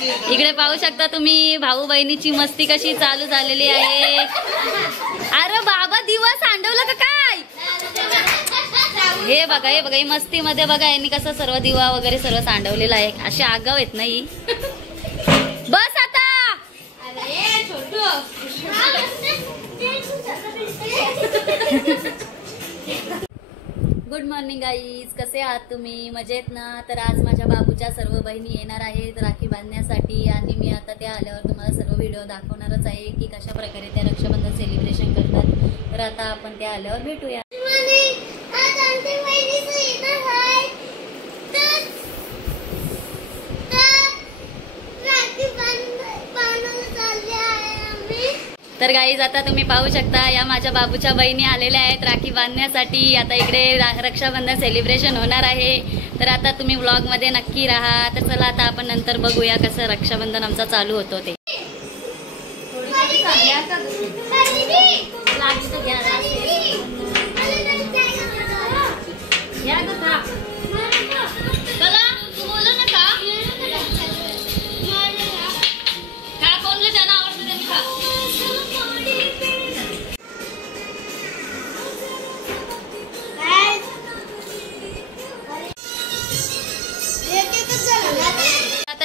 इकडे पाहू शकता तुम्ही भाऊ बहिणीची मस्ती कशी चालू झालेली आहे। अरे बाबा दिवा सांडवलं का काय? हे बघा ही मस्ती मध्ये बघा यांनी कसं सर्व दिवा वगैरे सर्व सांडवलेलं आहे। असे आगाव आहेत नाही। बस आता गुड मॉर्निंग गाईज, कसे आहात तुम्ही? मजेत ना? तर आज माझ्या बाबूच्या सर्व बहिणी येणार आहेत राखी बांधण्यासाठी आणि मी आता त्या आल्यावर तुम्हाला सर्व व्हिडिओ दाखवणारच आहे की कशा प्रकारे त्या रक्षाबंधन सेलिब्रेशन करतात। तर आता आपण त्या आल्यावर भेटूया। तर गाईज आता तुम्ही पाहू शकता या माझ्या बाबूच्या बहिणी आलेल्या आहेत राखी बांधण्यासाठी। आता इकडे रक्षाबंधन सेलिब्रेशन होणार आहे। तर आता तुम्ही व्लॉग मध्ये नक्की राहा। तर चला आता आपण नंतर बघूया कसं रक्षाबंधन आमचा चालू होतो ते।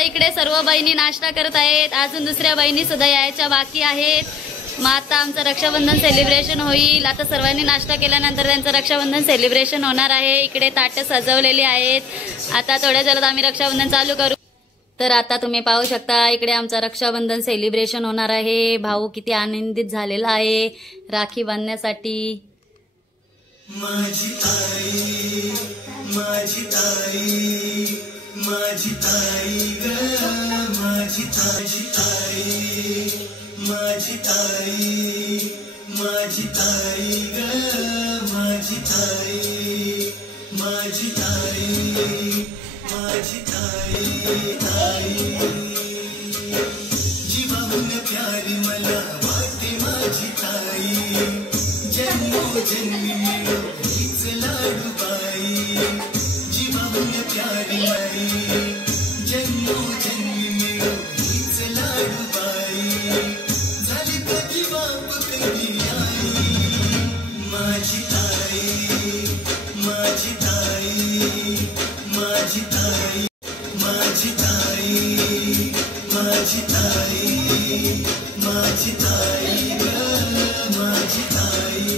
इकडे सर्व बहिणी नाश्ता करत आहेत। अजून दुसऱ्या बहिणी सुद्धा यायच्या बाकी आहेत। मग आता आमचं रक्षाबंधन सेलिब्रेशन होईल। आता सर्वांनी नाश्ता केल्यानंतर त्यांचं रक्षाबंधन सेलिब्रेशन होणार आहे। इकडे ताटं सजवलेली आहेत। आता थोड्या वेळात आम्ही रक्षाबंधन चालू करू। तर आता तुम्ही पाहू शकता इकडे आमचं रक्षाबंधन सेलिब्रेशन होणार आहे। भाऊ किती आनंदित झालेला आहे राखी बांधण्यासाठी। माझी ताई माझी ताई माझी ताई ग माझी ताई माझी ताई माझी ताई ग माझी ताई माझी ताई माझी ताई ताई जीवाहून प्यारी मला वाटते माझी ताई। जन्मोजन्मी मिळो हीच लाडूबाई। जीवाहून प्यारी माई जन्मोजन्मी मिळो हीच लाडूबाई। झाली कधी बाप कधी आई माझी ताई माझी ताई माझी ताई माझी ताई माझी ताई माझी ताई ग माझी ताई।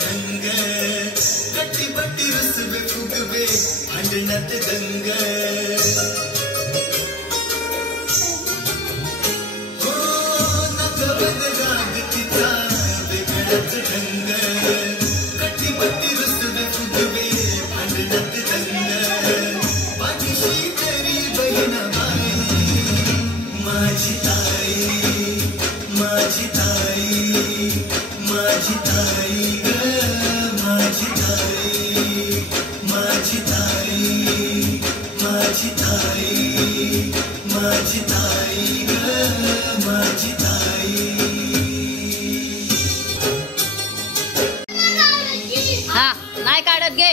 ढंग कट्टीपट्टी रुसवे फुगवे भांडणात दंग। हो नकबल राग तिचा वेगळाच ढंग कट्टीपट्टी रुसवे फुगवे भांडणात दंग। पाठीशी तरी बहिणाबाई माझी ताई माझी ताई माझी ताई ग माझी ताई माझी ताई माझी ताई माझी ताई ग माझी ताई। हा नाही काढत घे।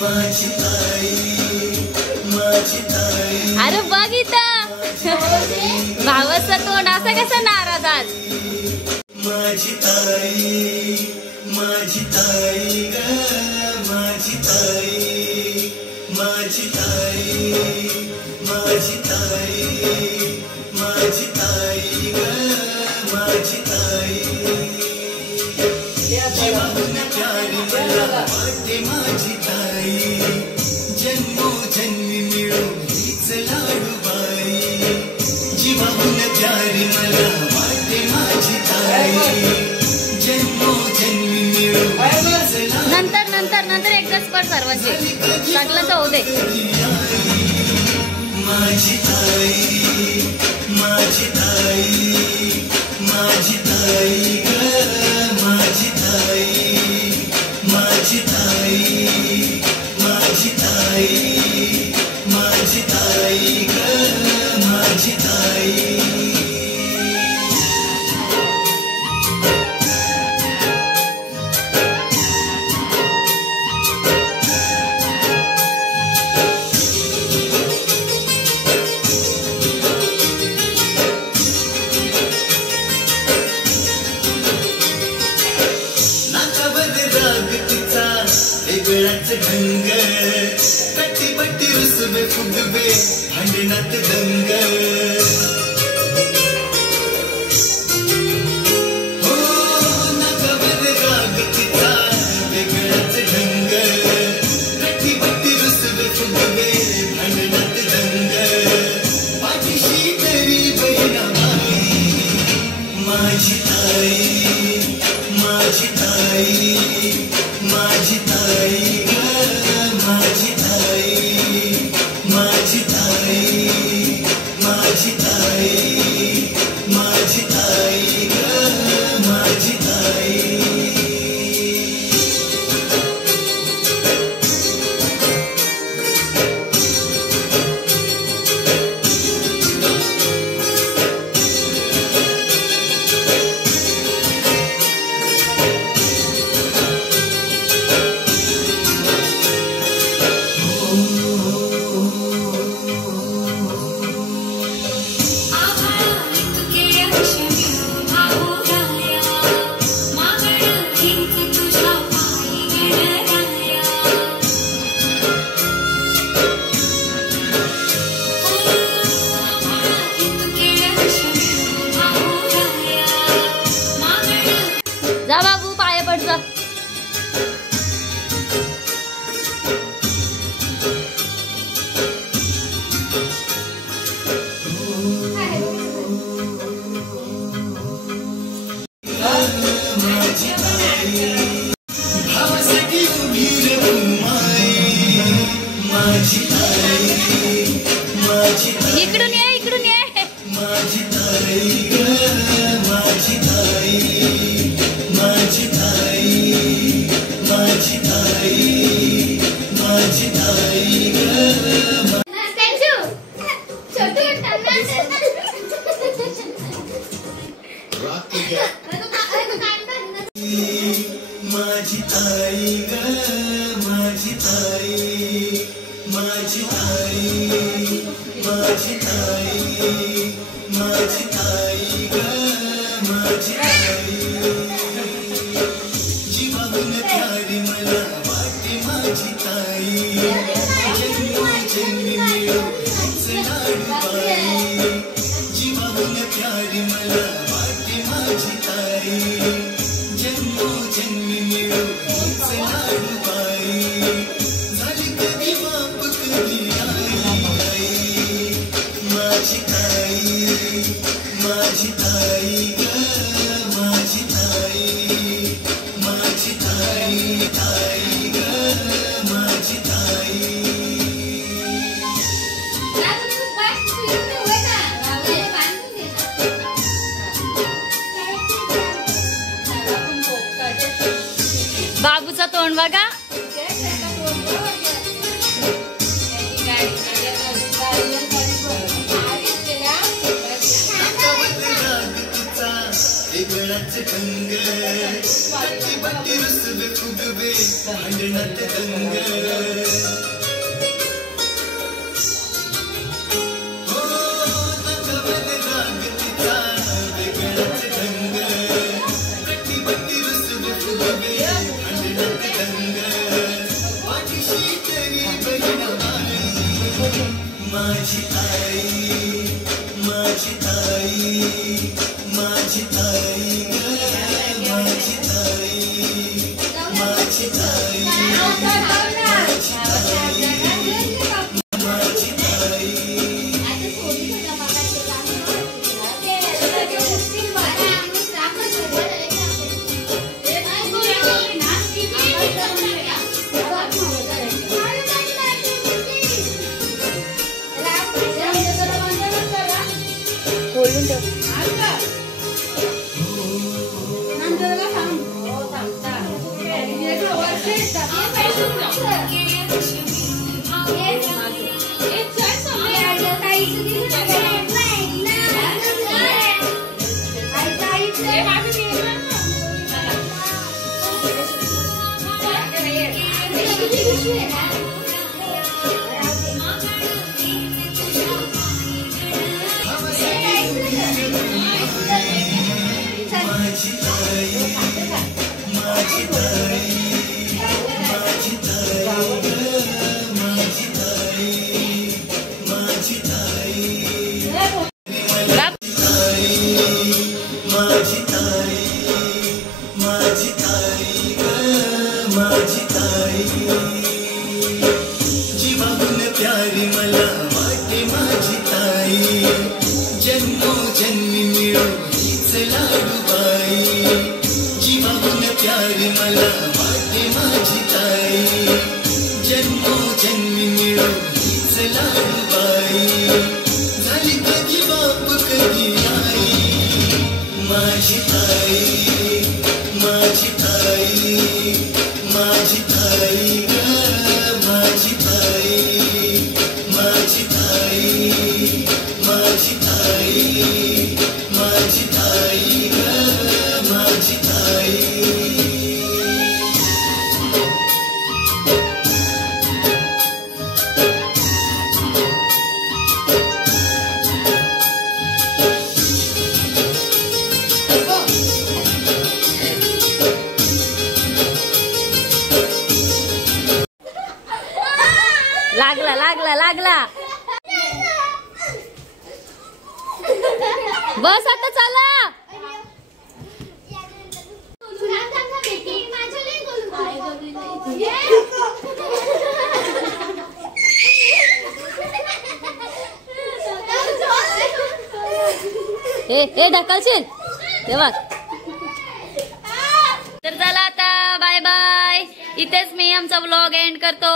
माझी ताई माझी ताई अरे बघ इथं भावाचा तोंड असा कसा नाराज आज। माझी ताई माझी ताई ग माझी ताई माझी ताई माझी ताई माझी ताई ग माझी ताई। जीवाहून प्यारी मला वाटते माझी ताई जन्मोजन्मी मिळो पायपट सर्वांचे सगळ्यांचा होऊ दे. माझी ताई माझी ताई माझी ताई ग माझी ताई माझी ताई माझी ताई माझी ताई ग माझी ताई. वेगळाच ढंग कटी बट्टी रुसवे फुगवे भांडणात दंग. हो नकावर राग तिचा वेगळाच ढंग कटी बट्टी रुसवे फुगवे भांडणात दंग. माझी तरी बहिणाबाई माझी ताई माझी ताई माझी ताई ग माझी ताई माझी ताई माझी ताई माझी ताई ग माझी ताई. जा बाबू पाया पडचा. भावासाठी उभी रे माई माझी ताई माझी ताई इकडून ये इकडून ये. माझी ताई ग माझी ताई माझी ताई माझी ताई माझी ताई ग. माझी ताई ग माझी ताई माझी ताई माझी ताई माझी ताई ग माझी ताई. जीवाहून प्यारी मला वाटते माझी ताई जन्मोजन्मी मिळो हीच लाडबाई. जीवाहून प्यारी मला वाटते माझी ताई जन्मोजन्मी मिळो हीच लाडबाई. झाली कधी बाप कधी आई माझी ताई माझी ताई ग माझी ताई माझी ताई ताई ग माझी ताई. बाबूचा तोंड बघा. वेगळाच ढंग कटी बट्टी रुसवे फुगवे भांडणात दंग. हो नकावर राग तिचा वेगळाच ढंग कटी बट्टी रुसवे फुगवे भांडणात दंग. माझी तरी बहिणाबाई माझी ताई माझी ताई माझी ताई ग माझी ताई माझी ताई माझी ताई माझी ताई. जीवाहून प्यारी मला वाटे माझी ताई जन्मोजन्मी मिळो हीच लाडूबाई जीवाहून प्यारी मला वाटे माझी ताई जन्मोजन्मी मिळो हीच लाडूबाई झाली कधी बाप कधी आई माझी ताई माझी ताई माझी ताई ग माझी ताई माझी ताई माझी ताई माझी ताई ग माझी ताई लागला लागला लागला बस आता चला हे ढकलशील तेव्हा तर चला आता बाय बाय इथेच मी आमचा व्लॉग एंड करतो.